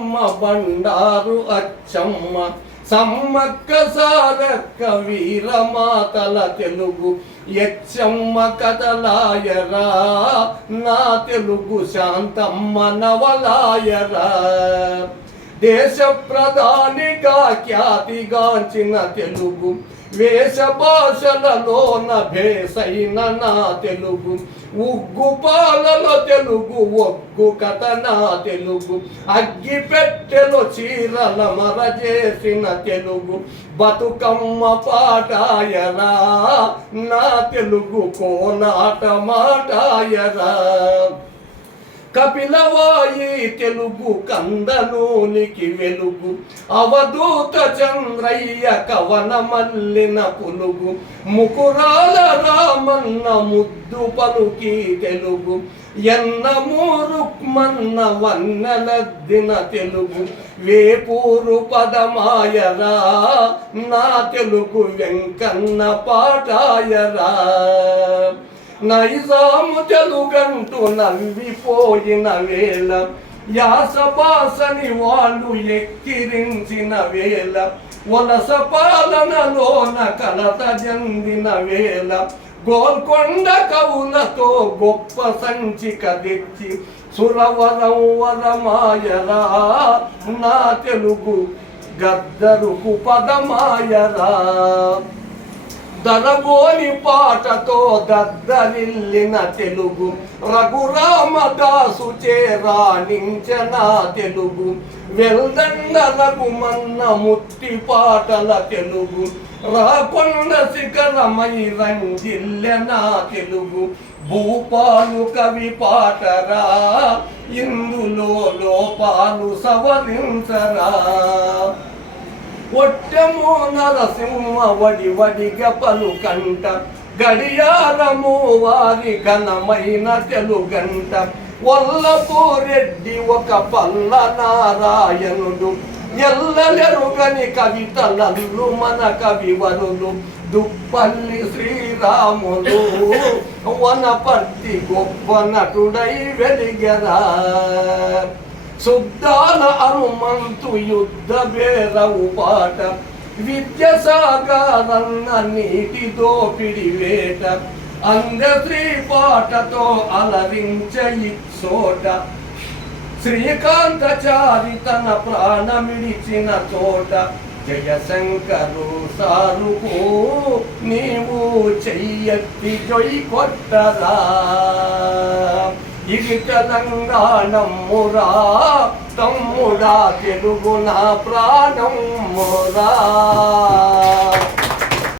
అమ్మ బండారు అచ్చమ్మ. సమ్మక్క సారక్క వీరమాతల తెలుగు ఎచ్చమ్మ కథలాయరా నా తెలుగు శాంతమ్మ నవలాయరా. దేశ ప్రధానిగా ఖ్యాతిగాంచిన తెలుగు వేష భాషలలోన భేసైన నా తెలుగు. ఉగ్గు పాలలో తెలుగు ఒగ్గు కథ నా తెలుగు. అగ్గి పెట్టెలో చీరల మరజేసిన తెలుగు. బతుకమ్మ పాటాయరా నా తెలుగు కోనాట మాటాయరా కపిలవాయి తెలుగు కందనూనికి వెలుగు. అవధూత చంద్రయ్య కవన మల్లిన పులుగు. ముకురాల రామన్న ముద్దు పలుకి తెలుగు. ఎన్నమూ రుక్మన్న వన్నెలద్దిన తెలుగు. వేపూరు పదమాయరా నా తెలుగు వెంకన్న పాటాయరా. నైజాము తెలుగంటూ నవ్విపోయిన వేళ యాసపాసని వాళ్ళు ఎక్కిరించిన వేళ వలస పాలనలోన కలత చెందిన వేళ గోల్కొండ కవులతో గొప్ప సంచిక తెచ్చి సురవరం వరమాయరా నా తెలుగు గద్దరుకు పదమాయరా. దరగోని పాటతో దద్దరిల్లిన తెలుగు. రఘురామదాసు చేరాణించన తెలుగు. వెల్దండ రఘుమన్న ముత్తి పాటల తెలుగు. రాకొండ శిఖరమై రంజిల్లెన తెలుగు. భూపాలు కవి పాటరా ఇందులో లోపాలు సవరించరా. ఒట్టము నరసింహ వడి వడిగ పలుకంట గడియారము వారి ఘనమైన తెలుగంట. వల్లపూరెడ్డి ఒక పల్ల నారాయణుడు. ఎల్లలెరుగని కవితలల్లు మన కవివరులు. దుప్పల్లి శ్రీరాములు వనపర్తి గొప్ప నటుడై వెలిగరా. శుద్ధాల హనుమంతు యుద్ధ బేరవు పాట. విద్యసాగరన్న నీటి దోపిడి వేట అంద పాటతో అలరించ చోట శ్రీకాంతచారి తన ప్రాణమిడిచిన చోట. జయశంకరు సారుకు నీవు చెయ్యెత్తి జొయ్ కొట్టరా. ఇది తెలంగాణమ్మురా తమ్ముడా తెలుగు నా ప్రాణం మురా.